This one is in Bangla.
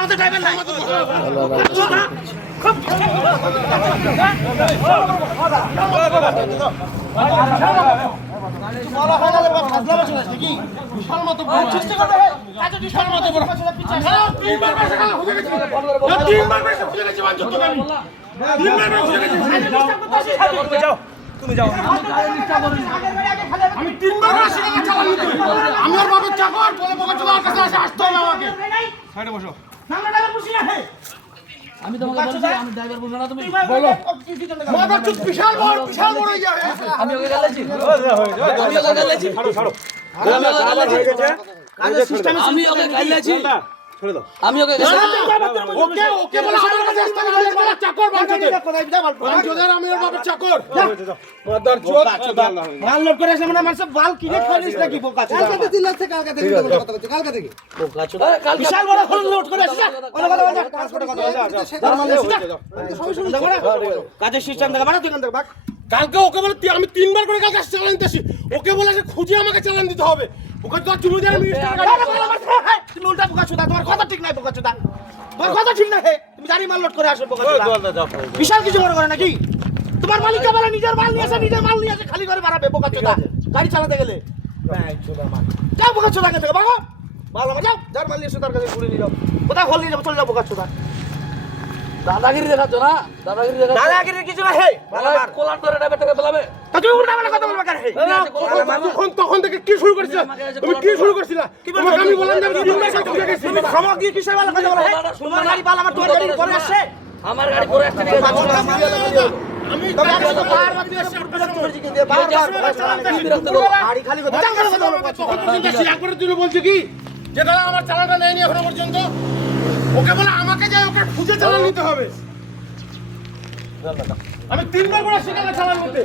আমাদের ড্রাইভার নাই তুমি যাও আমি 3 বার শিকার চালান নিতে আমি ওর বাবার চাকর বলে বকা তোমার কাছে আসতে হবে আমাকে সাইডে বসো সামনে ড্রাইভার বসি আছে আমি তোমাকে বলছি আমি ড্রাইভার বলবো না তুমি বলো মাথা চুপ বিশাল বড় ইয়া হয়েছে আমি ওকে গালাইছি আমি ওকে গালাইছি ছাড়ো কাজের সিস্টেম আমি ওকে গালাইছি ছেড়ে দাও আমি ওকে ওকে বলে আমার কাছে আসতে হবে আমার বাবার চাকর বাঞ্চোদের আমি ওর বাবার চাকর মাদার চোদ মাল লোড করে আসে মানে মানুষ বাল কিনে খাইলিস নাকি বোকা চোদা কালকে 3 লাখ থেকে কালকে থেকে কথা বলছো কালকে থেকে বোকা চোদা বিশাল বড় খোল লোড করে আসছে কাজের সিস্টেম দেখা বাড়া তুই কালকে কালকে ওকে বলে আমি 3 বার করে কালকে চালান দিতেছি ওকে বলে যে খুঁজে আমাকে চালান দিতে হবে ওকে তো জমিদার মিনিস্টার তুমি উল্টা বোকা চোদা তোমার কথা ঠিক নাই বোকা চোদা তোমার কথা ঠিক না হে তুমি গাড়ি মাল লোড করে আসো বোকা চোদা বিশাল কিছু মনে করে নাকি তোমার মালিক বলে নিজের মাল নিয়ে আসে খালি করে বাড়াবে বোকা চোদা গাড়ি চালাতে গেলে নাই চোদা মান যাও বোকা চোদা কে ভাগো ভালো যাও যার মাল নিয়ে এসে তার কাছে ঘুরে নিও কোথাও খোল নিয়ে যাবো চলে যাও বোকা চোদা দাদাগিরি দেখাচ্ছ না দাদাগিরি কিছু না হে কোলার ধরে ড্রাইভারটাকে বলাবে তা তুই উল্টা পাল্টা কথা বলবা কেন হে তখন থেকে কি শুরু করেছিস তুমি কি শুরু করছিলা তোমাকে আমি বললাম যে তুমি ক্ষমা কি কিসের বালা কথা বলা হে তোমার গাড়ি বালা আমার তোর গাড়ি পরে আসছে আমার গাড়ি পরে আসছে ঠিক আছে আমি তো বারবার দিয়ে বিরক্ত করেছি কি বারবার গাড়ি খালি কথা তখন পর্যন্ত সে একবার তুই বলছিস কি যে দাদা আমার চালানটা নেয়নি এখনো পর্যন্ত ওকে বলে আমাকে যাই ওকে খুঁজে চালান নিতে হবে আমি 3 বার করে শিকারে চালান নিতে